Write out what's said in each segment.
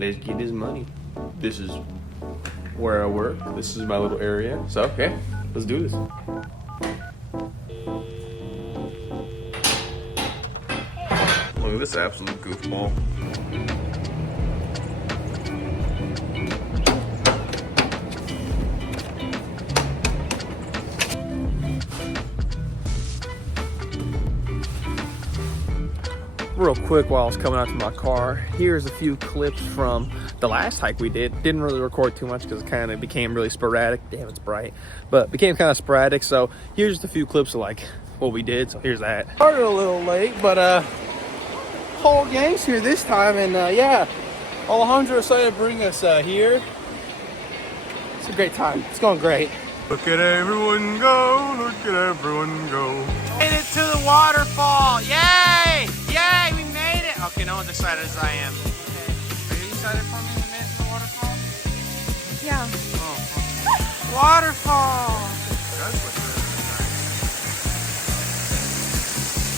let's get this money. This is where I work. This is my little area. So, okay, let's do this. Look at this absolute goofball. Real quick while I was coming out to my car, here's a few clips from the last hike we did. Didn't really record too much because it kind of became really sporadic. Damn, it's bright. But became kind of sporadic. So here's just a few clips of like what we did. So here's that. Started a little late, but whole gang's here this time. And yeah, Alejandro decided to bring us here. It's a great time. It's going great. Look at everyone go. Look at everyone go. Made it to the waterfall. Yay! Yay, we made it! Okay, no one's excited as I am. Okay. Are you excited for me? We made it to the waterfall? Yeah. Oh, okay. Waterfall!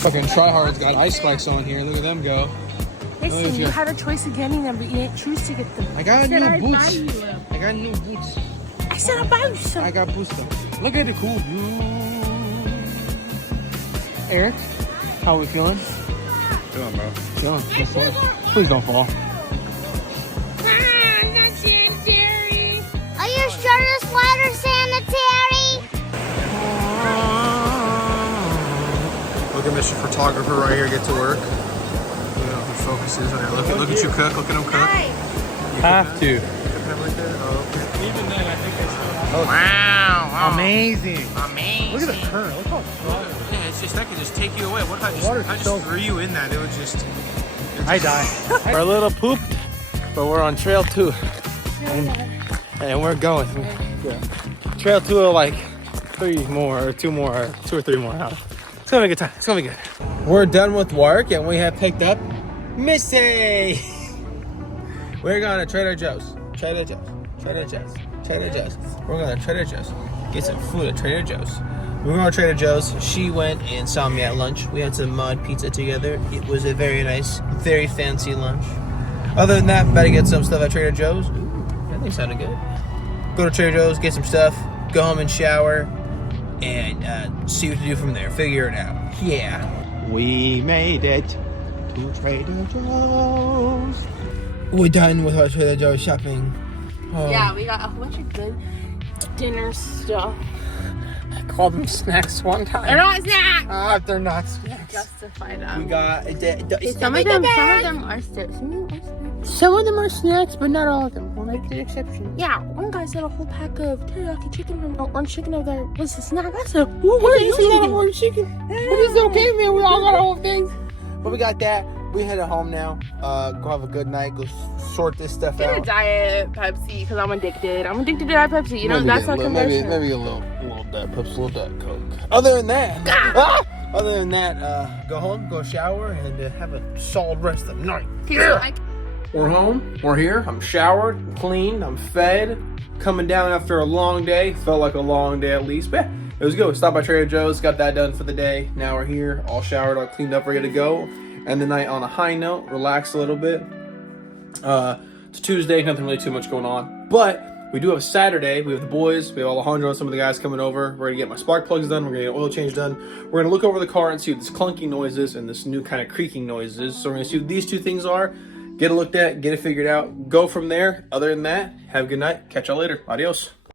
Fucking tryhards got ice spikes on here. Look at them go. Listen, you had a choice of getting them, but you didn't choose to get them. I got new boots. I got new boots. I said I'll buy you some. I got boots though. Look at the cool view. Eric, how are we feeling? Chilling, bro. Chilling. Please don't fall. I'm not sanitary. Are you sure this water's sanitary? Look at Mr. Photographer right here get to work. You know, he focuses on it. Look at you cook. Look at him cook. Have to. Even then, I think I still have. Wow! Amazing. Amazing! Look at the current. Look how strong. Yeah, it's just that could just take you away. What if I just threw you in that? It would just. I die. We're a little pooped, but we're on trail 2. And we're going. Yeah. Trail 2 are like 2 or 3 more out. It's gonna be a good time. It's gonna be good. We're done with work and we have picked up Missy. We're going to Trader Joe's. Trader Joe's. Trader Joe's. Trader Joe's. We're going to Trader Joe's. Get some food at Trader Joe's. We're going to Trader Joe's. She went and saw me at lunch. We had some mud pizza together. It was a very nice, very fancy lunch. Other than that, better get some stuff at Trader Joe's. Ooh, that thing sounded good. Go to Trader Joe's, get some stuff, go home and shower, and see what to do from there. Figure it out. Yeah. We made it to Trader Joe's. We're done with our Trader Joe's shopping. Yeah, we got a whole bunch of good dinner stuff. I called them snacks one time. They're not snacks! They're not snacks. Justify them. We got Some of them are snacks. Some of them are snacks, but not all of them. We'll make the exception. Yeah, one guy said a whole pack of teriyaki chicken from orange chicken over there was a snack. I said, Where you got orange chicken? But it's okay, man. We all got our own things. But we got that. We headed home now. Go have a good night. Go sort this stuff get a out. Diet Pepsi because I'm addicted. I'm addicted to Diet Pepsi. You know, that's not conversion. Maybe a little Diet Pepsi, a little Diet Coke. Other than that, go home, go shower, and have a solid rest of the night. We're home. We're here. I'm showered, I'm cleaned, I'm fed. Coming down after a long day. Felt like a long day at least. But yeah, it was good. We stopped by Trader Joe's, got that done for the day. Now we're here, all showered, all cleaned up, ready to go. End the night on a high note, relax a little bit. It's Tuesday, nothing really too much going on. But we do have a Saturday. We have the boys, we have Alejandro and some of the guys coming over. We're gonna get my spark plugs done, we're gonna get an oil change done. We're gonna look over the car and see what this clunking noise is and this new kind of creaking noise is. So we're gonna see what these two things are, get it looked at, get it figured out, go from there. Other than that, have a good night. Catch y'all later. Adios.